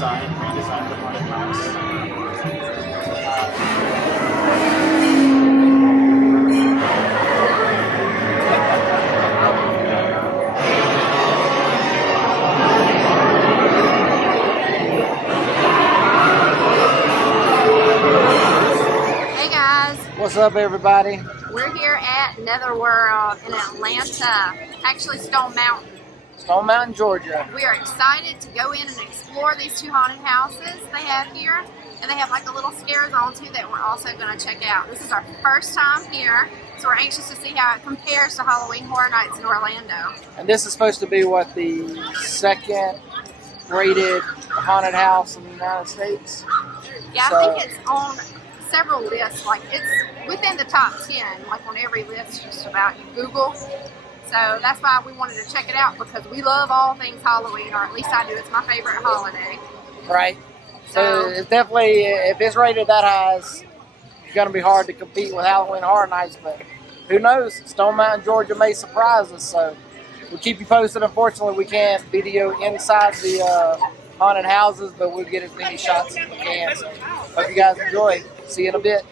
redesigned the haunted house. Hey guys, What's up, everybody? we're here at Netherworld in Atlanta, actually Stone Mountain. Stone Mountain, Georgia. We are excited to go in and explore these two haunted houses they have here, and they have like a little scare zone too that we're also going to check out. This is our first time here, so we're anxious to see how it compares to Halloween Horror Nights in Orlando. And this is supposed to be what, the second rated haunted house in the United States? Yeah, So- I think it's on several lists, like it's within the top 10, like on every list just about you Google. So that's why we wanted to check it out, because we love all things Halloween, or at least I do. It's my favorite holiday. Right. So it's definitely, if it's rated that high, it's going to be hard to compete with Halloween Horror Nights, but who knows? Stone Mountain, Georgia may surprise us, so we'll keep you posted. Unfortunately, we can't video inside the haunted houses, but we'll get as many shots as we can. So hope you guys enjoy. See you in a bit.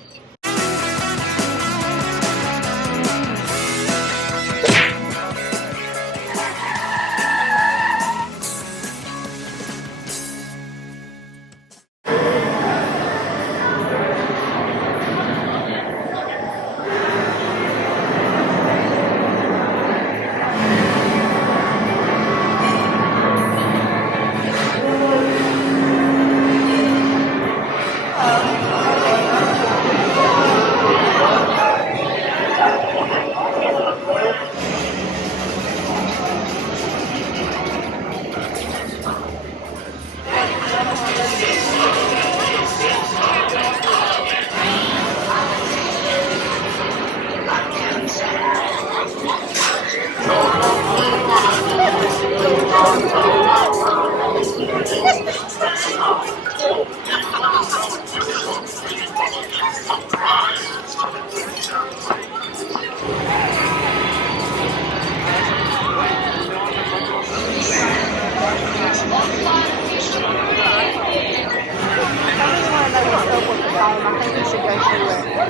I think you should go through it.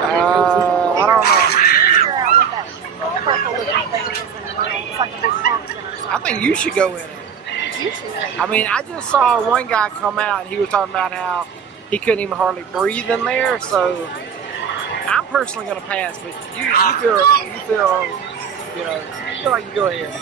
I don't know. Figure out what that purple looking thing is in the middle. It's like a big pumpkin or something. I think you should go in it. You should. I mean, I just saw one guy come out and he was talking about how he couldn't even hardly breathe in there. So I'm personally going to pass, but you feel like you go ahead.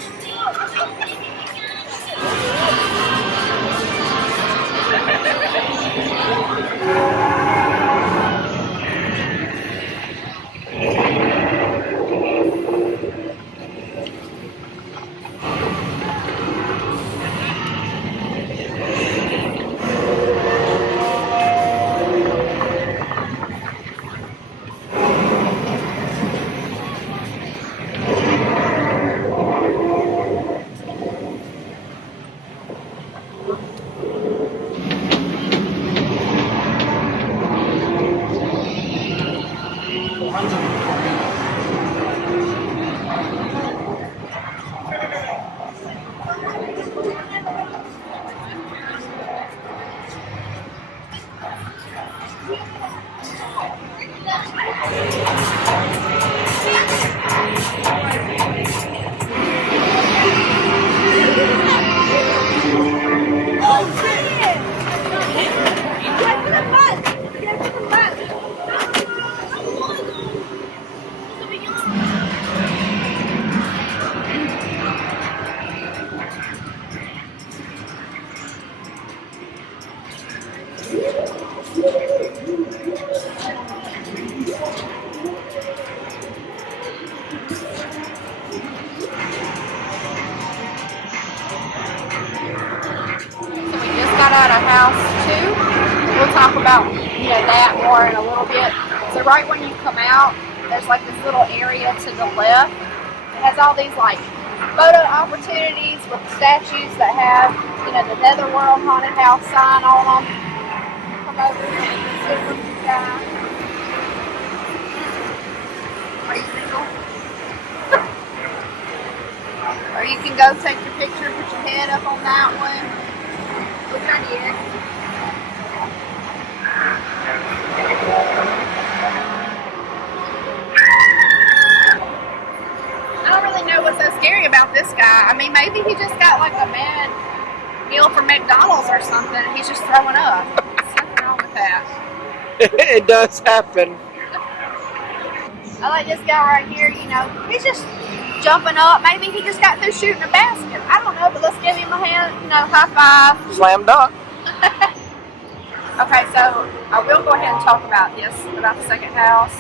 Got out of house 2. We'll talk about that more in a little bit. So right when you come out, there's like this little area to the left. It has all these like photo opportunities with statues that have the Netherworld haunted house sign on them. Come over here and sit with you guys. Are you single? Or you can go take your picture, put your head up on that one. Look did. I don't really know what's so scary about this guy. I mean, maybe he just got like a bad meal from McDonald's or something. And he's just throwing up. There's something wrong with that. It does happen. I like this guy right here, you know, he's just jumping up. Maybe he just got through shooting a basket. I don't know, but let's give him a hand, you know, high five. Slam dunk. Okay, so I will go ahead and talk about this, about the second house.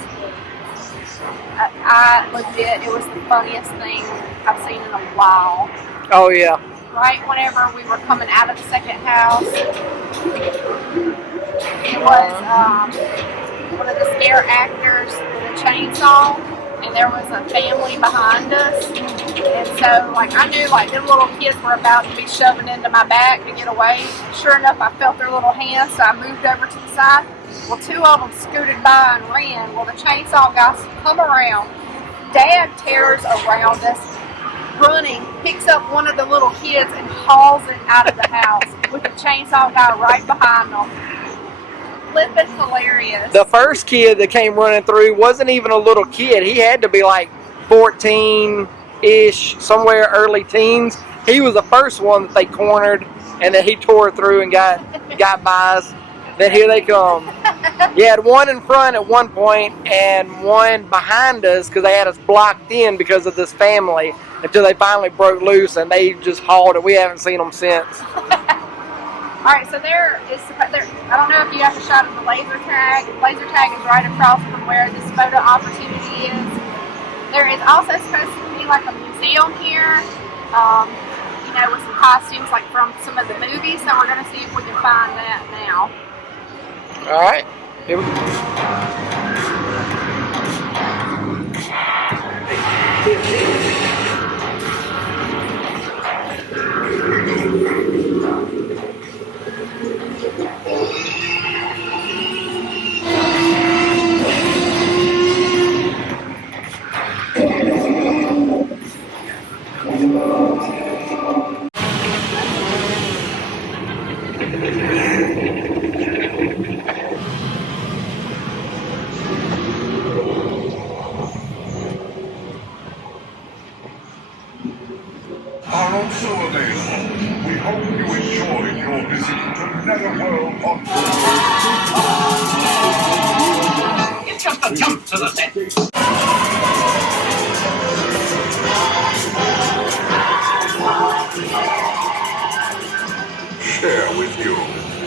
I legit, it was the funniest thing I've seen in a while. Oh, yeah. Right whenever we were coming out of the second house, it was one of the scare actors with a chainsaw, and there was a family behind us, and so like I knew like the little kids were about to be shoving into my back to get away. Sure enough, I felt their little hands, so I moved over to the side. Well, two of them scooted by and ran. Well, the chainsaw guys come around. Dad tears around us, running, picks up one of the little kids and hauls it out of the house with the chainsaw guy right behind them. Flippin' hilarious. The first kid that came running through wasn't even a little kid. He had to be like 14-ish, somewhere early teens. He was the first one that they cornered, and then he tore through and got by us. Then here they come. You had one in front at one point and one behind us because they had us blocked in because of this family until they finally broke loose and they just hauled it. We haven't seen them since. All right, so there, I don't know if you have a shot of the laser tag. The laser tag is right across from where this photo opportunity is. There is also supposed to be like a museum here, you know, with some costumes like from some of the movies. So we're going to see if we can find that now. All right. Here we go. Are also available. We hope you enjoyed your visit to Netherworld on It's just a jump to the left. Share with you.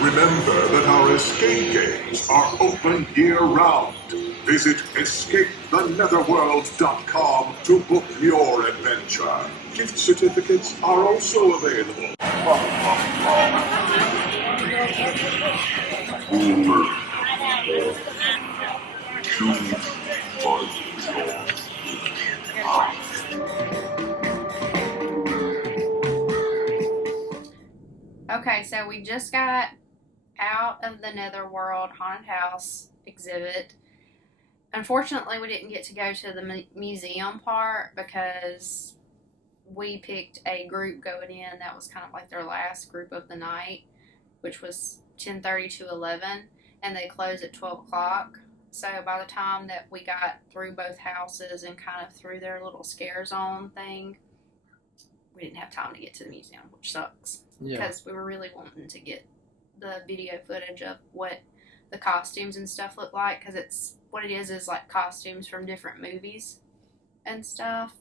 Remember that our escape games are open year-round. Visit escapethenetherworld.com to book your adventure. Gift certificates are also available. Okay, so we just got out of the Netherworld haunted house exhibit. Unfortunately, we didn't get to go to the museum part because we picked a group going in that was kind of like their last group of the night, which was 10:30 to 11, and they closed at 12 o'clock. So by the time that we got through both houses and kind of through their little scare zone thing, we didn't have time to get to the museum, which sucks. Yeah. Because we were really wanting to get the video footage of what the costumes and stuff look like, because it's what it is like costumes from different movies and stuff.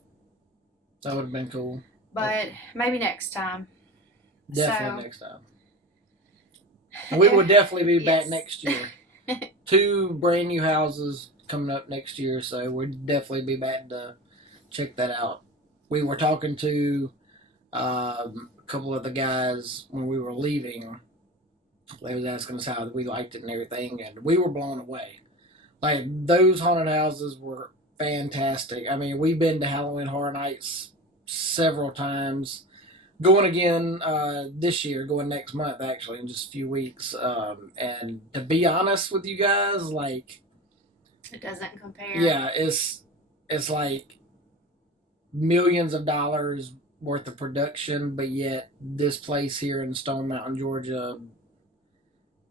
That would have been cool. But maybe next time. Definitely next time. And we will definitely be back next year. 2 brand new houses coming up next year, so we'll definitely be back to check that out. We were talking to a couple of the guys when we were leaving. They was asking us how we liked it and everything, and we were blown away. Like, those haunted houses were fantastic. I mean, we've been to Halloween Horror Nights several times. Going again this year, going next month, actually, in just a few weeks. And to be honest with you guys, like... It doesn't compare. Yeah, it's like millions of dollars worth of production, but yet this place here in Stone Mountain, Georgia,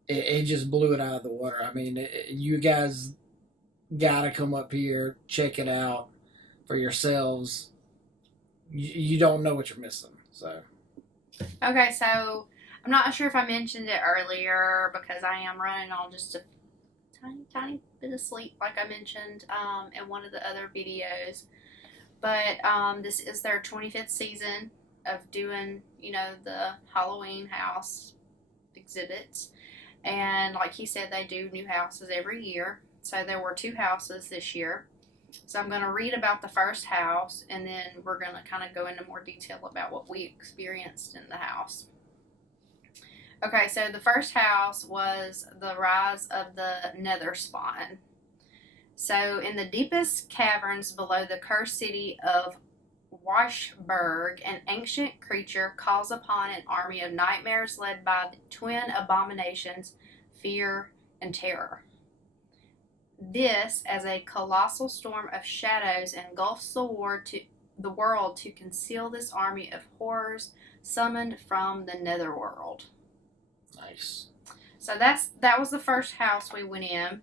it just blew it out of the water. I mean, you guys got to come up here, check it out for yourselves. You don't know what you're missing. So. Okay, so I'm not sure if I mentioned it earlier because I am running on just a tiny bit of sleep, like I mentioned in one of the other videos. But this is their 25th season of doing, the Halloween house exhibits. And like he said, they do new houses every year. So there were 2 houses this year. So I'm going to read about the first house, and then we're going to kind of go into more detail about what we experienced in the house. Okay, so the first house was the rise of the Nether Spawn. So in the deepest caverns below the cursed city of Washburg, an ancient creature calls upon an army of nightmares led by the twin abominations, Fear and Terror. This, as a colossal storm of shadows, engulfs the world to conceal this army of horrors summoned from the Netherworld. Nice. So that was the first house we went in.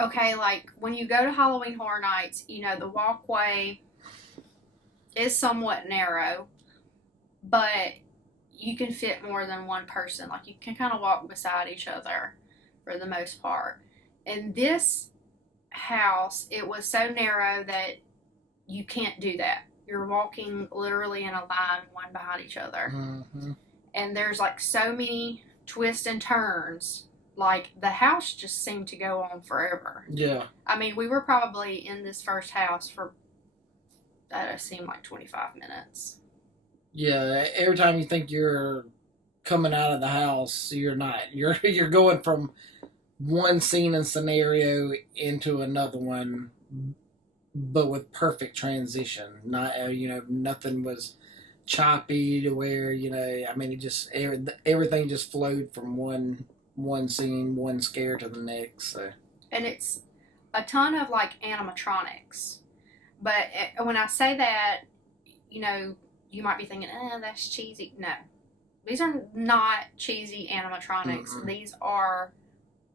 Okay, like when you go to Halloween Horror Nights, the walkway is somewhat narrow, but you can fit more than one person. Like you can kind of walk beside each other for the most part. In this house, it was so narrow that you can't do that. You're walking literally in a line, one behind each other. Mm-hmm. And there's like so many twists and turns. Like the house just seemed to go on forever. Yeah. I mean, we were probably in this first house for, that seemed like 25 minutes. Yeah, every time you think you're coming out of the house, you're not. You're going from one scene and scenario into another one, but with perfect transition. Not nothing was choppy to where I mean, it just everything just flowed from one scene, one scare to the next. So. And it's a ton of like animatronics, but when I say that, you might be thinking, that's cheesy. No, these are not cheesy animatronics. Mm-mm. These are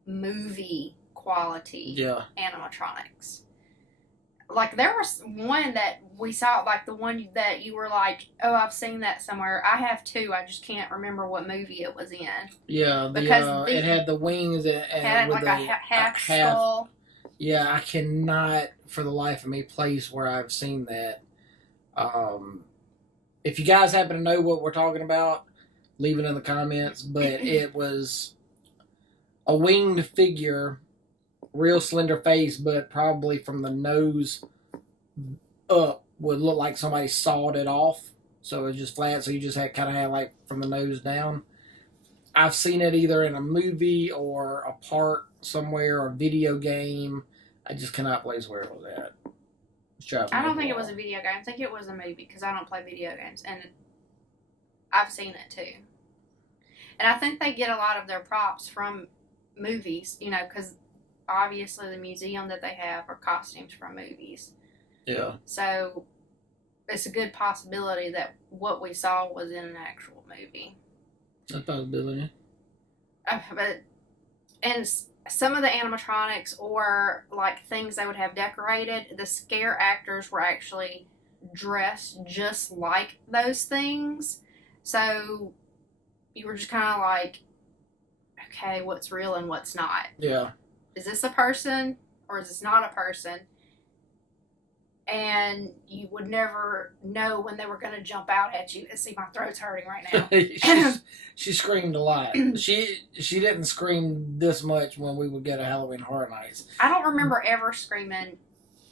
movie quality animatronics. Like there was one that we saw, like the one that you were like, oh, I've seen that somewhere. I have too. I just can't remember what movie it was in. Yeah, because it had the wings and had with like a half skull. Yeah, I cannot for the life of me place where I've seen that. If you guys happen to know what we're talking about, leave it in the comments. But it was a winged figure, real slender face, but probably from the nose up would look like somebody sawed it off. So it was just flat, so you just kind of had like from the nose down. I've seen it either in a movie or a part somewhere or a video game. I just cannot place where it was at. I don't think it was a video game. I think it was a movie because I don't play video games, and I've seen it too. And I think they get a lot of their props from movies, because obviously the museum that they have are costumes from movies. Yeah. So it's a good possibility that what we saw was in an actual movie. That's a possibility. And some of the animatronics or like things they would have decorated, the scare actors were actually dressed just like those things. So you were just kind of like, okay, what's real and what's not? Yeah. Is this a person or is this not a person? And you would never know when they were going to jump out at you. See, my throat's hurting right now. She screamed a lot. She didn't scream this much when we would go to Halloween Horror Nights. I don't remember ever screaming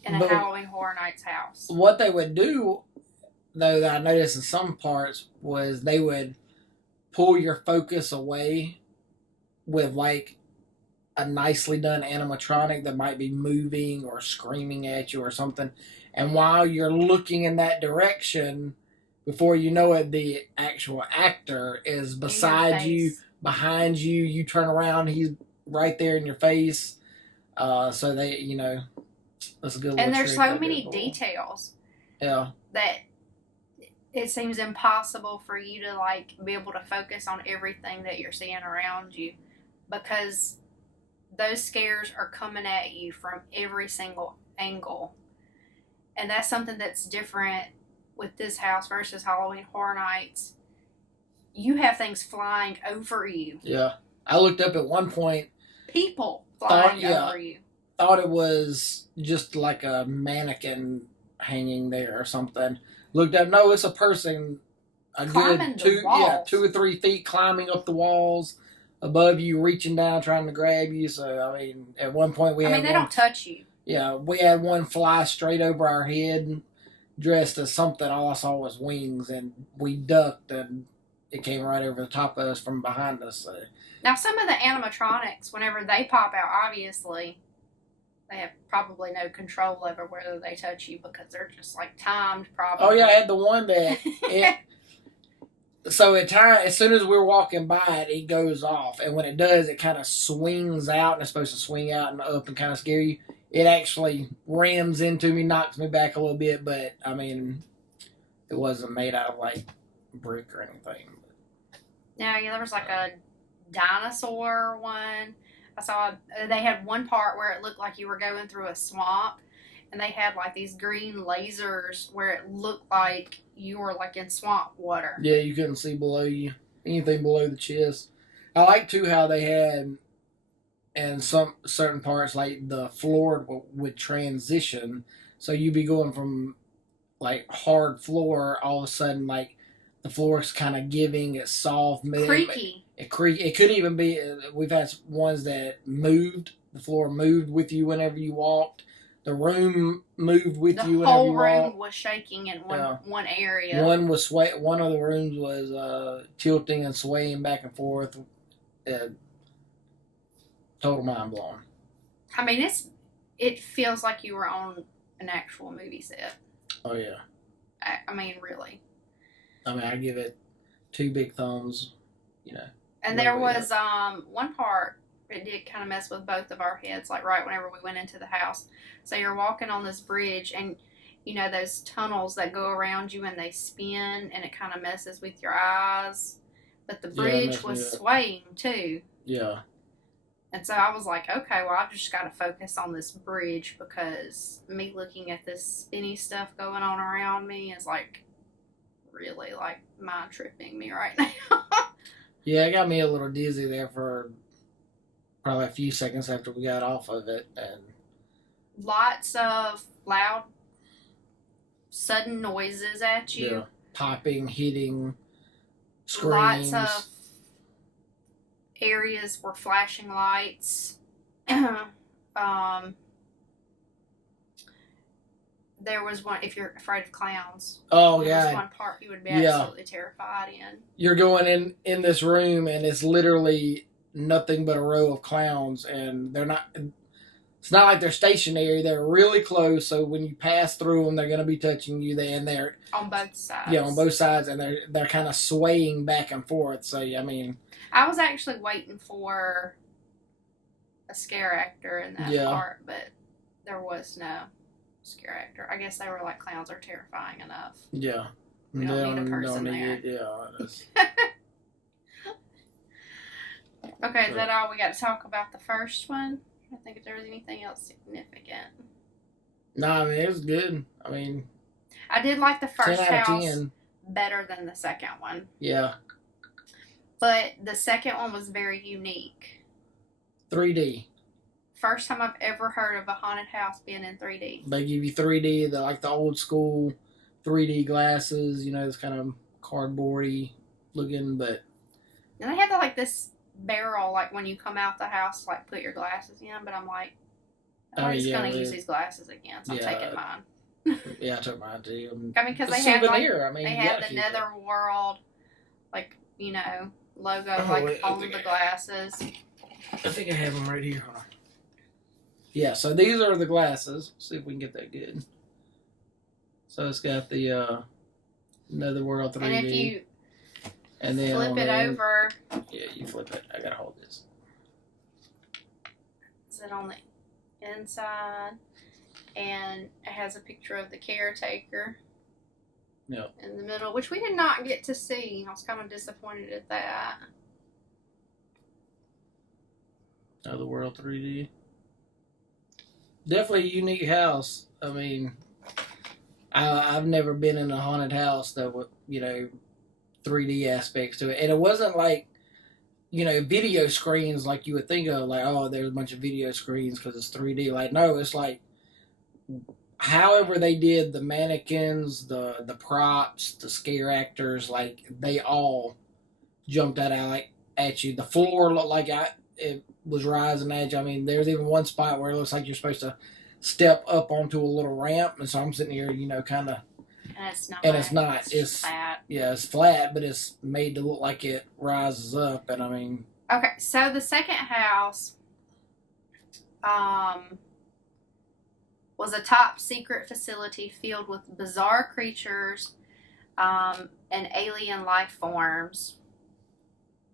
in a Halloween Horror Nights house. What they would do, though, that I noticed in some parts, was they would pull your focus away with, like, a nicely done animatronic that might be moving or screaming at you or something. And while you're looking in that direction, before you know it, the actual actor is beside you, behind you. You turn around, he's right there in your face. So they, that's a good. And there's so many details. Yeah. That it seems impossible for you to like be able to focus on everything that you're seeing around you, because those scares are coming at you from every single angle. And that's something that's different with this house versus Halloween Horror Nights. You have things flying over you. Yeah. I looked up at one point. People flying over you. Thought it was just like a mannequin hanging there or something. Looked up, no, it's a person, a Climbing good 2 walls. 2 or 3 feet climbing up the walls above you, reaching down, trying to grab you. So I mean, at one point we had they don't touch you. Yeah, we had one fly straight over our head, dressed as something. All I saw was wings, and we ducked, and it came right over the top of us from behind us. So. Now, some of the animatronics, whenever they pop out, obviously, they have probably no control over whether they touch you because they're just like timed, probably. Oh yeah, I had the one that so as soon as we're walking by it goes off, and when it does, it kind of swings out, and it's supposed to swing out and up and kind of scare you. It actually rams into me, knocks me back a little bit, but I mean, it wasn't made out of like brick or anything. Yeah, there was like a dinosaur one. I saw they had one part where it looked like you were going through a swamp, and they had like these green lasers where it looked like you were like in swamp water. Yeah, you couldn't see below you, anything below the chest. I like too how they had, in some certain parts, like the floor would transition, so you'd be going from like hard floor, all of a sudden like the floor's kind of giving, it's soft, creaky. It could even be. We've had ones that moved. The floor moved with you whenever you walked. The room moved with you whenever you walked. The whole room was shaking in one area. One was sway. One of the rooms was tilting and swaying back and forth. Total mind blowing. I mean, it feels like you were on an actual movie set. Oh yeah. I mean, really. I mean, I give it 2 big thumbs. You know. And there was one part, it did kind of mess with both of our heads, like right whenever we went into the house. So you're walking on this bridge, and you know those tunnels that go around you and they spin, and it kind of messes with your eyes. But the bridge was swaying too. Yeah. And so I was like, okay, well, I've just got to focus on this bridge, because me looking at this spinny stuff going on around me is like really like mind tripping me right now. Yeah, it got me a little dizzy there for probably a few seconds after we got off of it. And lots of loud, sudden noises at you. Yeah, popping, hitting, screams. Lots of areas were flashing lights. There was one, if you're afraid of clowns. Oh, there yeah. was one part you would be absolutely terrified in. You're going in this room, and it's literally nothing but a row of clowns, and they're not, it's not like they're stationary. They're really close, so when you pass through them, they're going to be touching you, and they're on both sides. Yeah, on both sides, and they're kind of swaying back and forth. So, I mean, I was actually waiting for a scare actor in that part, but there was no scare actor. I guess they were like, clowns are terrifying enough. Yeah. We don't need a person there. Okay, is that all we got to talk about the first one? I don't think if there was anything else significant. No, I mean, it was good. I mean, I did like the first 10 out of house 10. Better than the second one. Yeah. But the second one was very unique. 3D. First time I've ever heard of a haunted house being in 3D. They give you 3D, like the old school 3D glasses, you know, it's kind of cardboardy looking, but... And they had like this barrel, like when you come out the house, like put your glasses in, but I'm like, nobody's going to use these glasses again, so I'm taking mine. Yeah, I took mine too. I mean, because they had like, they had the Netherworld, like, you know, logo on the glasses. I think I have them right here. Hold on. Yeah, so these are the glasses. Let's see if we can get that good. So it's got the Netherworld 3D. And if you then flip it over. Yeah, you flip it. I gotta hold this. Is it on the inside? And it has a picture of the caretaker. Yeah. in the middle, which we did not get to see. I was kind of disappointed at that. Netherworld 3D. Definitely a unique house. I mean, I've never been in a haunted house that would, 3D aspects to it. And it wasn't like, video screens like you would think of, like, oh, there's a bunch of video screens because it's 3D. Like, no, it's like, however they did the mannequins, the props, the scare actors, like, they all jumped out at you. The floor looked like it was rising at you. I mean, there's even one spot where it looks like you're supposed to step up onto a little ramp, and so I'm sitting here, kind of. And it's not. And it's not. It's flat. Yeah, it's flat, but it's made to look like it rises up, and I mean. Okay, so the second house, was a top secret facility filled with bizarre creatures, and alien life forms,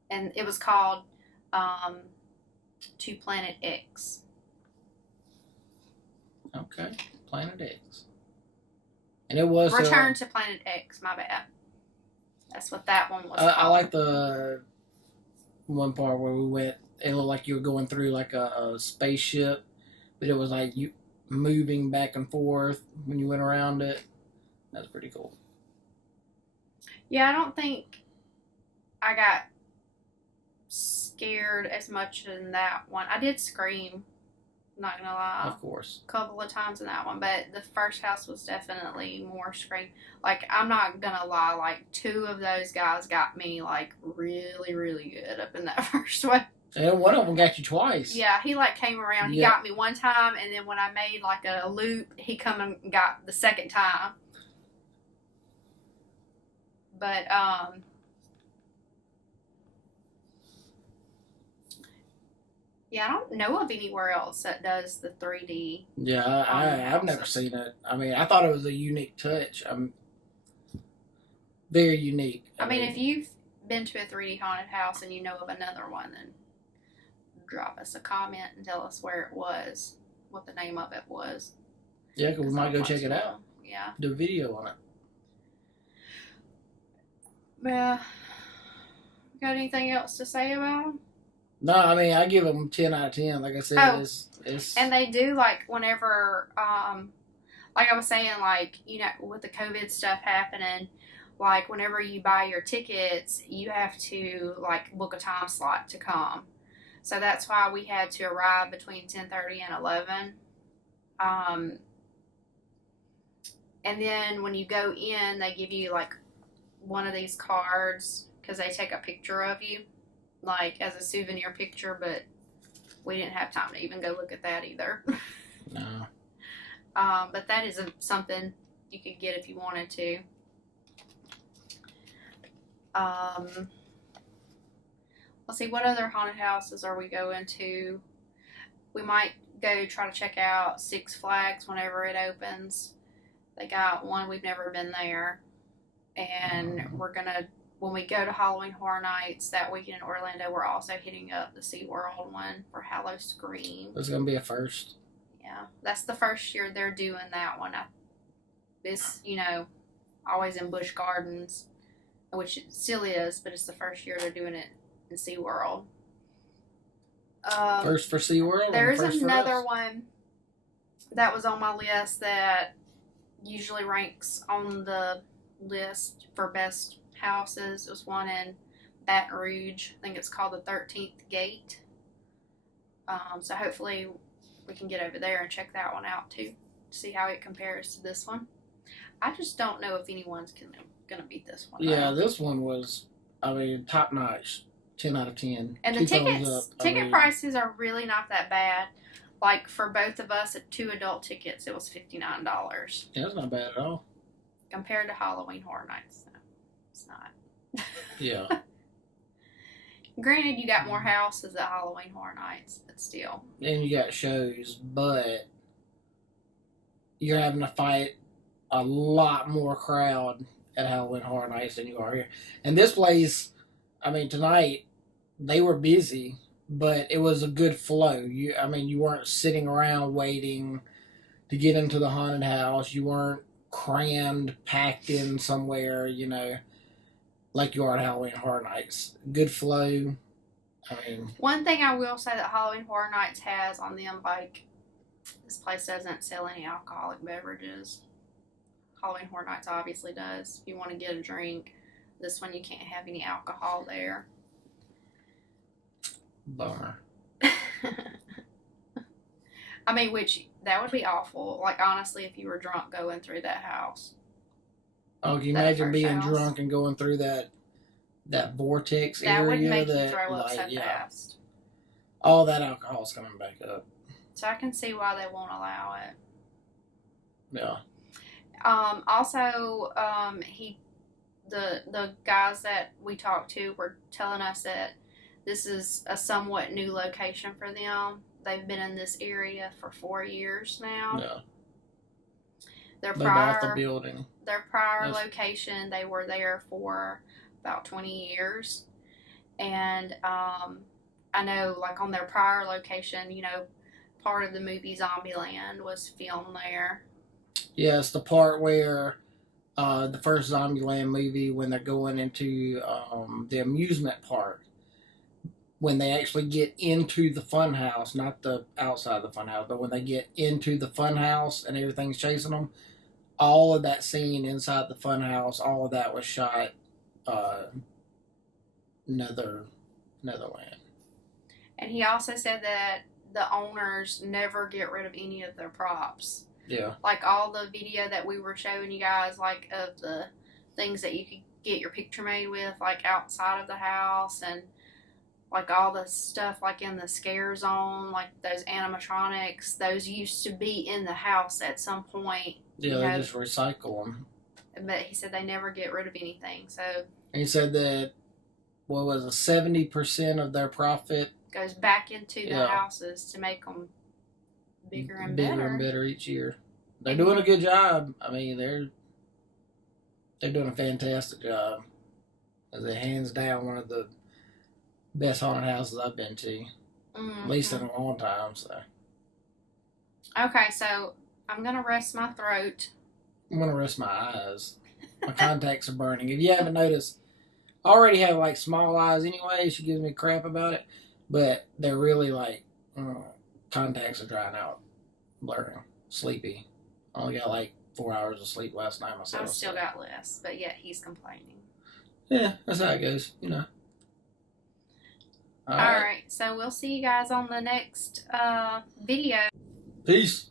and it was called To Planet X. Okay, Planet X. And it was Return to Planet X. My bad. That's what that one was called. I like the one part where we went. It looked like you were going through like a spaceship, but it was like you moving back and forth when you went around it. That's pretty cool. Yeah, I don't think I got scared as much in that one. I did scream. Not gonna lie. Of course. A couple of times in that one, but the first house was definitely more scream. Like, I'm not gonna lie, like, 2 of those guys got me, like, really, really good up in that first one. And one of them got you twice. Yeah, he, like, came around. He got me one time, and then when I made, like, a loop, he come and got the second time. But, yeah, I don't know of anywhere else that does the 3D. Yeah, I've never seen it. I mean, I thought it was a unique touch. Very unique. I mean, if you've been to a 3D haunted house and you know of another one, then drop us a comment and tell us where it was, what the name of it was. Yeah, because we might go check it out. Yeah. Do a video on it. Yeah. Got anything else to say about them? No, I mean, I give them 10 out of 10. Like I said, it's... And they do, like, whenever, like I was saying, like, with the COVID stuff happening, like, whenever you buy your tickets, you have to, like, book a time slot to come. So that's why we had to arrive between 10:30 and 11. And then when you go in, they give you, like, one of these cards because they take a picture of you, like, as a souvenir picture, but we didn't have time to even go look at that either. No. But that is something you could get if you wanted to. Let's see, what other haunted houses are we going to? We might go try to check out Six Flags whenever it opens. They got one, we've never been there. And we're going to, when we go to Halloween Horror Nights that weekend in Orlando, we're also hitting up the SeaWorld one for Hallow Scream. It's going to be a first. Yeah, that's the first year they're doing that one. It's, always in Busch Gardens, which it still is, but it's the first year they're doing it in SeaWorld. First for SeaWorld? There's another one that was on my list that usually ranks on the list for best houses. It was one in Baton Rouge. I think it's called the 13th Gate. So hopefully we can get over there and check that one out too, see how it compares to this one. I just don't know if anyone's gonna beat this one. Yeah, this one was, top notch. 10 out of 10. And the ticket prices are really not that bad. Like, for both of us, at 2 adult tickets, it was $59. Yeah, that's not bad at all. Compared to Halloween Horror Nights, so it's not. Yeah. Granted, you got more houses at Halloween Horror Nights, but still. And you got shows, but you're having to fight a lot more crowd at Halloween Horror Nights than you are here. And this place, tonight, they were busy, but it was a good flow. You weren't sitting around waiting to get into the haunted house. You weren't crammed, packed in somewhere, you know, like you are at Halloween Horror Nights. Good flow. I mean, one thing I will say that Halloween Horror Nights has on them, like, this place doesn't sell any alcoholic beverages. Halloween Horror Nights obviously does. If you want to get a drink, this one you can't have any alcohol there. bummer. I mean, which, that would be awful. Like, honestly, if you were drunk going through that house. Oh, can you That imagine first being house. drunk and going through that vortex That area? would make you that, throw up like, so yeah, fast. all that alcohol's coming back up. So I can see why they won't allow it. Yeah. Also, the guys that we talked to were telling us that this is a somewhat new location for them. They've been in this area for 4 years now. Yeah. Their They bought the prior building. Yes. location, they were there for about 20 years. And I know, like, on their prior location, you know, part of the movie Zombieland was filmed there. Yeah, it's the part where the first Zombieland movie, when they're going into the amusement park, when they actually get into the fun house, not the outside of the fun house, but when they get into the fun house and everything's chasing them, all of that scene inside the fun house, all of that was shot Netherland. And he also said that the owners never get rid of any of their props. Yeah. Like, all the video that we were showing you guys, like, of the things that you could get your picture made with, like, outside of the house, and, like, all the stuff, like, in the scare zone, like, those animatronics, those used to be in the house at some point. Yeah, they just recycle them. But he said they never get rid of anything, so... And he said that, what was it, 70% of their profit goes back into the houses to make them bigger and better each year. They're doing a good job. I mean, they're doing a fantastic job. As a hands down one of the best haunted houses I've been to, at least in a long time. So. Okay, so I'm gonna rest my throat. I'm gonna rest my eyes. My contacts are burning. If you haven't noticed, I already have like small eyes anyway. She gives me crap about it, but they're really like contacts are drying out, blurring, sleepy. I only got like 4 hours of sleep last night myself. I've still got less, but yet he's complaining. Yeah, that's how it goes, you know. All right, so we'll see you guys on the next video. Peace.